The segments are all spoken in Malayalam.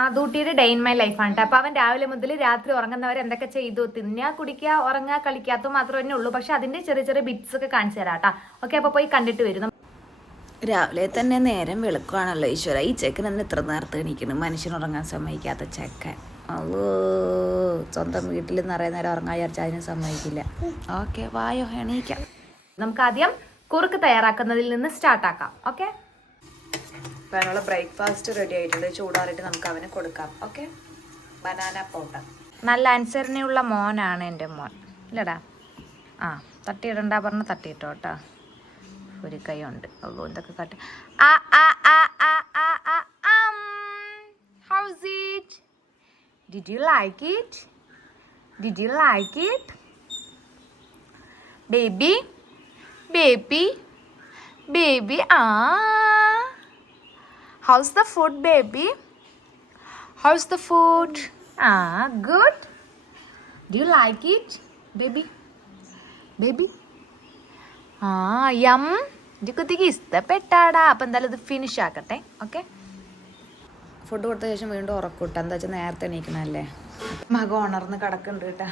ആദൂട്ടിയുടെ ഡേ ഇൻ മൈ ലൈഫാണ് കേട്ടോ. അപ്പൊ അവൻ രാവിലെ മുതൽ രാത്രി ഉറങ്ങുന്നവരെ എന്തൊക്കെ ചെയ്തു, തിന്നുക, കുടിക്കുക, ഉറങ്ങുക, കളിക്കാത്ത മാത്രമേ ഉള്ളൂ. പക്ഷെ അതിന്റെ ചെറിയ ചെറിയ ബിറ്റ്സ് ഒക്കെ കാണിച്ചു തരാം കേട്ടോ. ഓക്കെ, അപ്പൊ പോയി കണ്ടിട്ട് വരും. രാവിലെ തന്നെ നേരം വെളുക്കുവാണല്ലോ ഈശ്വര. ഈ ചെക്കൻ എന്ന് ഇത്ര നേരത്തെ എണീക്കണം, മനുഷ്യനുറങ്ങാൻ സമ്മതിക്കാത്ത ചെക്കൻ. ഓ, സ്വന്തം വീട്ടിൽ നിറയെ നേരം ഉറങ്ങാൻ വിചാരിച്ചാൽ അതിന് സമ്മതിക്കില്ല. ഓക്കെ, വായോ എണീക്കാം. നമുക്ക് ആദ്യം കുറുക്ക് തയ്യാറാക്കുന്നതിൽ നിന്ന് സ്റ്റാർട്ടാക്കാം. ഓക്കെ, അപ്പോൾ അതിനുള്ള ബ്രേക്ക്ഫാസ്റ്റ് റെഡി ആയിട്ടുണ്ട്. ചൂടാറിയിട്ട് നമുക്ക് അവന് കൊടുക്കാം. Okay, banana powder. നല്ല അനുസരണയുള്ള മോനാണ് എൻ്റെ മോൻ, ഇല്ലടാ. തട്ടിയിടണ്ടാ പറഞ്ഞ് തട്ടിയിട്ടോ കേട്ടോ. ഒരു കൈ ഉണ്ട്. ഓ, എന്തൊക്കെ കാട്ടി. How's it? Did you like it? Did you like it? Baby? Baby? Baby? How's the food, baby? How's the food? Good? Do you like it, baby? Baby? യം. എൻ്റെ കുട്ടിക്ക് ഇഷ്ടപ്പെട്ടാടാ. അപ്പം എന്തായാലും ഇത് ഫിനിഷ് ആക്കട്ടെ. ഓക്കെ, ഫുഡ് കൊടുത്ത ശേഷം വീണ്ടും ഉറക്കൂട്ട. എന്താ വെച്ചാൽ നേരത്തെ എണീക്കണല്ലേ. മകൻ ഉണർന്ന് കിടക്കുന്നുണ്ട് കേട്ടാ.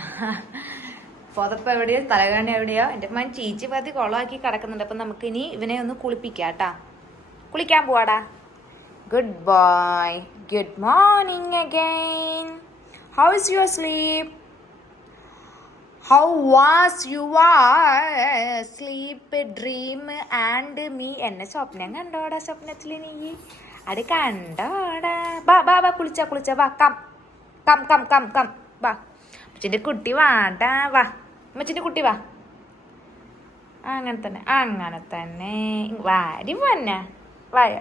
പുതപ്പ് എവിടെയോ തലകാണി എവിടെയോ. എൻ്റെ മകൻ ചീച്ചി പാത്തി കുളമാക്കി കിടക്കുന്നുണ്ട്. അപ്പം നമുക്ക് ഇനി ഇവനെ ഒന്ന് കുളിപ്പിക്കാം കേട്ടാ. കുളിക്കാൻ പോവാടാ. Good boy. Good morning again. How is your sleep? How was your sleep, dream and me? എന്നെ സ്വപ്നം കണ്ടോടാ? സ്വപ്നത്തിൽ നീ അത് കണ്ടോടാ? ബാ കുളിച്ച വാ. കം വാ. അമ്മച്ചിൻ്റെ കുട്ടി വാടാ. വാ അമ്മച്ചിൻ്റെ കുട്ടി വാ. അങ്ങനെ തന്നെ വാരി വന്ന വായ.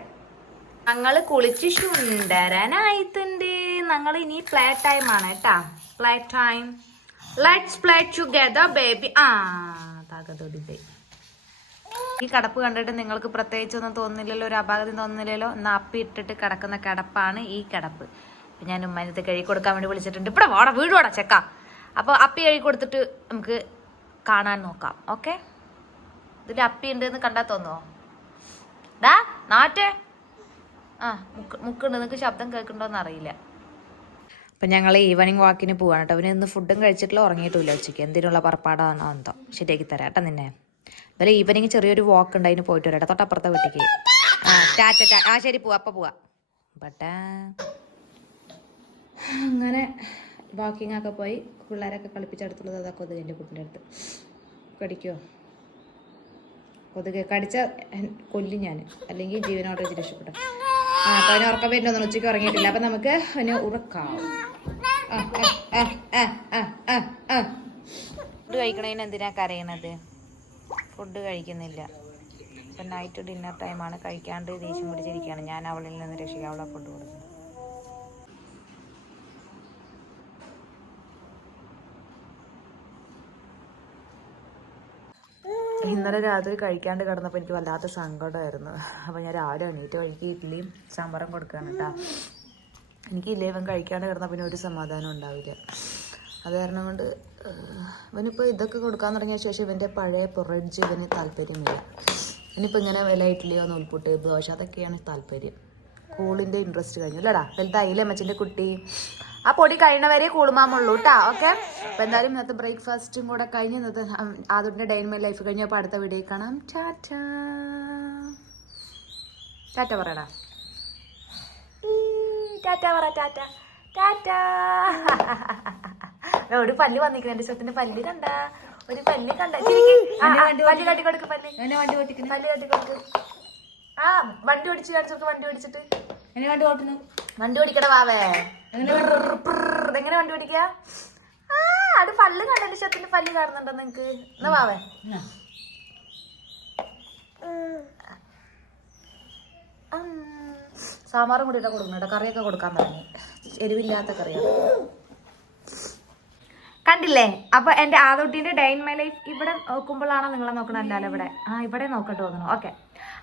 ഞങ്ങൾ കുളിച്ച് സുന്ദരനായിട്ടുണ്ട്. ഞങ്ങൾ ഇനി പ്ലേ ടൈം ആണ് കേട്ടാ. Play time. Let's play together, baby. ഈ കിടപ്പ് കണ്ടിട്ട് നിങ്ങൾക്ക് പ്രത്യേകിച്ചൊന്നും തോന്നുന്നില്ലല്ലോ, ഒരു അപാകത തോന്നുന്നില്ലല്ലോ. എന്നാൽ അപ്പി ഇട്ടിട്ട് കിടക്കുന്ന കിടപ്പാണ് ഈ കിടപ്പ്. അപ്പം ഞാൻ ഉമ്മനത്തെ കഴുകി കൊടുക്കാൻ വേണ്ടി വിളിച്ചിട്ടുണ്ട്. ഇവിടെ വാടാ, വീടുവാടാ ചെക്ക. അപ്പോൾ അപ്പി കഴുകി കൊടുത്തിട്ട് നമുക്ക് കാണാൻ നോക്കാം. ഓക്കെ, ഇതിൽ അപ്പി ഉണ്ട് എന്ന് കണ്ടാൽ തോന്നുമോ? ഡാ നാറ്റേ. മുക്കുണ്ട്. നിങ്ങൾക്ക് ശബ്ദം കേൾക്കുന്നുണ്ടോയെന്ന് അറിയില്ല. അപ്പം ഞങ്ങൾ ഈവനിങ് വാക്കിന് പോവാണ് കേട്ടോ. അവന് ഇന്ന് ഫുഡും കഴിച്ചിട്ടില്ല, ഉറങ്ങിയിട്ടില്ല. ഉച്ചയ്ക്ക് എന്തിനുള്ള പുറപ്പാടാണോ എന്തോ. ശരിയാക്കി തരാം കേട്ടോ നിന്നെ. അതുപോലെ ഈവനിങ് ചെറിയൊരു വാക്ക് ഉണ്ട്, അതിന് പോയിട്ട് വരാം. തൊട്ടപ്പുറത്തെ വീട്ടിലേക്ക്. ശരി, പോവാ. അപ്പം പോവാം. ബട്ടാ അങ്ങനെ വാക്കിംഗ് ഒക്കെ പോയി പിള്ളേരൊക്കെ കളിപ്പിച്ചെടുത്തുള്ളത്. അതാ കൊതുക് എൻ്റെ കുട്ടിൻ്റെ അടുത്ത്. കടിക്കോ? കൊതുക് കടിച്ച കൊല്ലും ഞാൻ, അല്ലെങ്കിൽ ജീവനോട് വെച്ച് രക്ഷപ്പെട്ടു. അപ്പം അതിന് ഉറക്കം വരുന്നൊന്നും ഉച്ചയ്ക്ക് ഉറങ്ങിയിട്ടില്ല. അപ്പം നമുക്ക് അവന് ഉറക്കാം. ഫുഡ് കഴിക്കണതിന് എന്തിനാ കരയണത്? ഫുഡ് കഴിക്കുന്നില്ല. ഇപ്പം നൈറ്റ് ഡിന്നർ ടൈമാണ്. കഴിക്കാണ്ട് ദേഷ്യം പിടിച്ചിരിക്കുകയാണ്. ഞാൻ അവളിൽ നിന്ന് രക്ഷിക്കാം. അവളെ ഫുഡ് കൊടുക്കുന്നത്. ഇന്നലെ രാത്രി കഴിക്കാണ്ട് കിടന്നപ്പോൾ എനിക്ക് വല്ലാത്ത സങ്കടമായിരുന്നു. അപ്പോൾ ഞാൻ രാവിലെ എണീറ്റ് വഴിക്ക് ഇഡ്ഡലിയും സാമ്പാറും കൊടുക്കുകയാണ് കേട്ടോ. എനിക്കില്ലേ ഇവൻ കഴിക്കാണ്ട് കിടന്നാൽ പിന്നെ ഒരു സമാധാനം ഉണ്ടാവില്ല. അത് കാരണം കൊണ്ട് ഇവനിപ്പോൾ ഇതൊക്കെ കൊടുക്കാൻ തുടങ്ങിയ ശേഷം ഇവൻ്റെ പഴയ പൊറഡ്ജ് ഇവന് താല്പര്യമില്ല. ഇനിയിപ്പോൾ ഇങ്ങനെ വില ഇഡ്ഡലിയോ നൂൽപുട്ട് ദോശ അതൊക്കെയാണ് താല്പര്യം. കൂളിൻ്റെ ഇൻട്രസ്റ്റ് കഴിഞ്ഞു അല്ലേടാ. വലുതായില്ലേ അമ്മച്ചിൻ്റെ കുട്ടി? ആ പൊടി കഴിയണവരെ കൂടുമാമുള്ളൂ കേട്ടോ. ഓക്കെ, അപ്പോൾ എന്തായാലും ഇന്നത്തെ ബ്രേക്ക്ഫാസ്റ്റും കൂടെ കഴിഞ്ഞ് ഇന്നത്തെ ആദ്യത്തെ ഡേ ഇൻ മൈ ലൈഫ് കഴിഞ്ഞ്. അപ്പോൾ അടുത്ത വീഡിയോ കാണാം. ടാറ്റ പറയടാ. ടാറ്റ. ഒരു പല്ല് വന്നിരിക്കുന്നു. എൻ്റെ സ്വത്തിന്റെ പല്ല് കണ്ട, ഒരു പല്ല് കണ്ട. പല്ല് കാട്ടി കൊടുക്ക്. പല്ല് കാട്ടി കൊടുക്ക്. വണ്ടി ഓടിച്ച് കാണിച്ചു. വണ്ടി ഓടിച്ചിട്ട് വണ്ടി ഓടിക്കട വാവേ. എങ്ങനെ വണ്ടി ഓടിക്ക? അത് പല്ല് കണ്ട. എൻ്റെ സ്വത്തിന്റെ പല്ല് കാണുന്നുണ്ടോ നിങ്ങക്ക്? എന്നാ വാവേ. സാമ്പാറും കൂടിയിട്ടാണ് കൊടുക്കുന്നുണ്ടോ. കറിയൊക്കെ കൊടുക്കാൻ തുടങ്ങി. എരിവില്ലാത്ത കറിയാണ്. കണ്ടില്ലേ? അപ്പൊ എന്റെ ആദൂട്ടിന്റെ ഡേ ഇൻ മൈ ലൈഫ് ഇവിടെ നോക്കുമ്പോഴാണോ നിങ്ങളെ നോക്കണല്ലോ? ഇവിടെ ഇവിടെ നോക്കട്ട് തോന്നുന്നു. ഓക്കെ,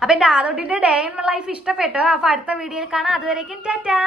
അപ്പൊ എന്റെ ആദൂട്ടിന്റെ ഡേ ഇൻ മൈ ലൈഫ് ഇഷ്ടപ്പെട്ടോ? അപ്പൊ അടുത്ത വീഡിയോയിൽ കാണാം. അതുവരേക്കും ടാറ്റാ.